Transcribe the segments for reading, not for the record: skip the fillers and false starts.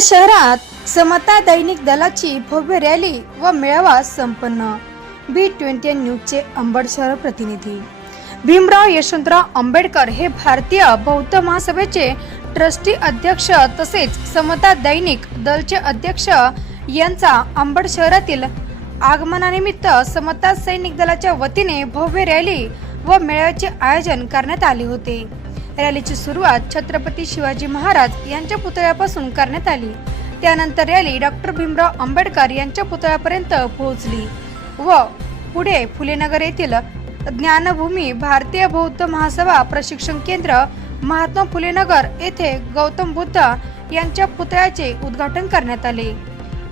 शहरात समता दैनिक दलाची भव्य रॅली व मेळावा संपन्न। B20 न्यूजचे अंबड शहर प्रतिनिधी भीमराव यशवंतराव आंबेडकर हे भारतीय बौद्ध महासभेचे ट्रस्टी अध्यक्ष तसेच समता दैनिक दलचे अध्यक्ष यांचा अंबड शहरातील आगमनानिमित्त समता सैनिक दलाच्या वतीने भव्य रॅली व मेळाव्याचे आयोजन करण्यात आले होते। रॅलीची सुरुवात छत्रपती शिवाजी महाराज यांच्या पुतळ्यापासून करण्यात आली। त्यानंतर रॅली डॉक्टर भीमराव आंबेडकर यांच्या पुतळ्यापर्यंत पोहोचली व पुढे फुलेनगर येथील ज्ञानभूमी भारतीय बौद्ध महासभा प्रशिक्षण केंद्र महात्मा फुलेनगर येथे गौतम बुद्ध यांच्या पुतळ्याचे उद्घाटन करण्यात आले।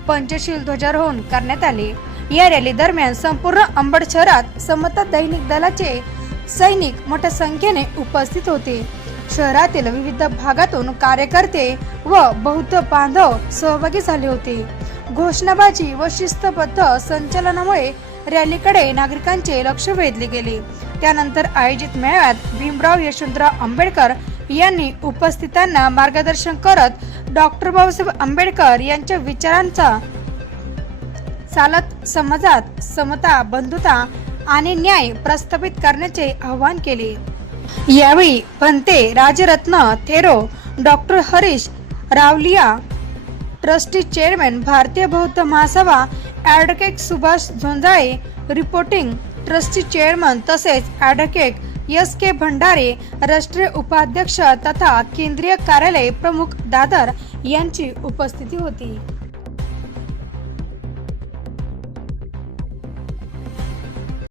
पंचशील ध्वजारोहण करण्यात आले। या रॅली दरम्यान संपूर्ण अंबड शहरात समता दैनिक दलाचे सैनिक मोठ्या संख्येने उपस्थित होते। शहरातील विविध भागातून कार्यकर्ते व बौद्ध बांधव सहभागी झाले होते। घोषणाबाजी व शिस्तबद्ध संचलनामुळे रॅलीकडे नागरिकांचे लक्ष वेधले गेले। त्यानंतर आयोजित मेळाव्यात भीमराव यशवंतराव आंबेडकर यांनी उपस्थितांना मार्गदर्शन करत डॉक्टर बाबासाहेब आंबेडकर यांच्या विचारांचा चालत समाजात समता, बंधुता आणि न्याय प्रस्थापित करण्याचे आवाहन केले। यावेळी Bhante Rajratna Thero, doctor Harish Ravliya, trustee chairman Bharatiya Bauddha Mahasabha advocate Subhash Jhonjale, reporting trustee chairman तसेच ॲडव्होकेट S.K. भंडारे, राष्ट्रीय उपाध्यक्ष तथा केंद्रीय कार्यालय प्रमुख दादर यांची उपस्थिती होती।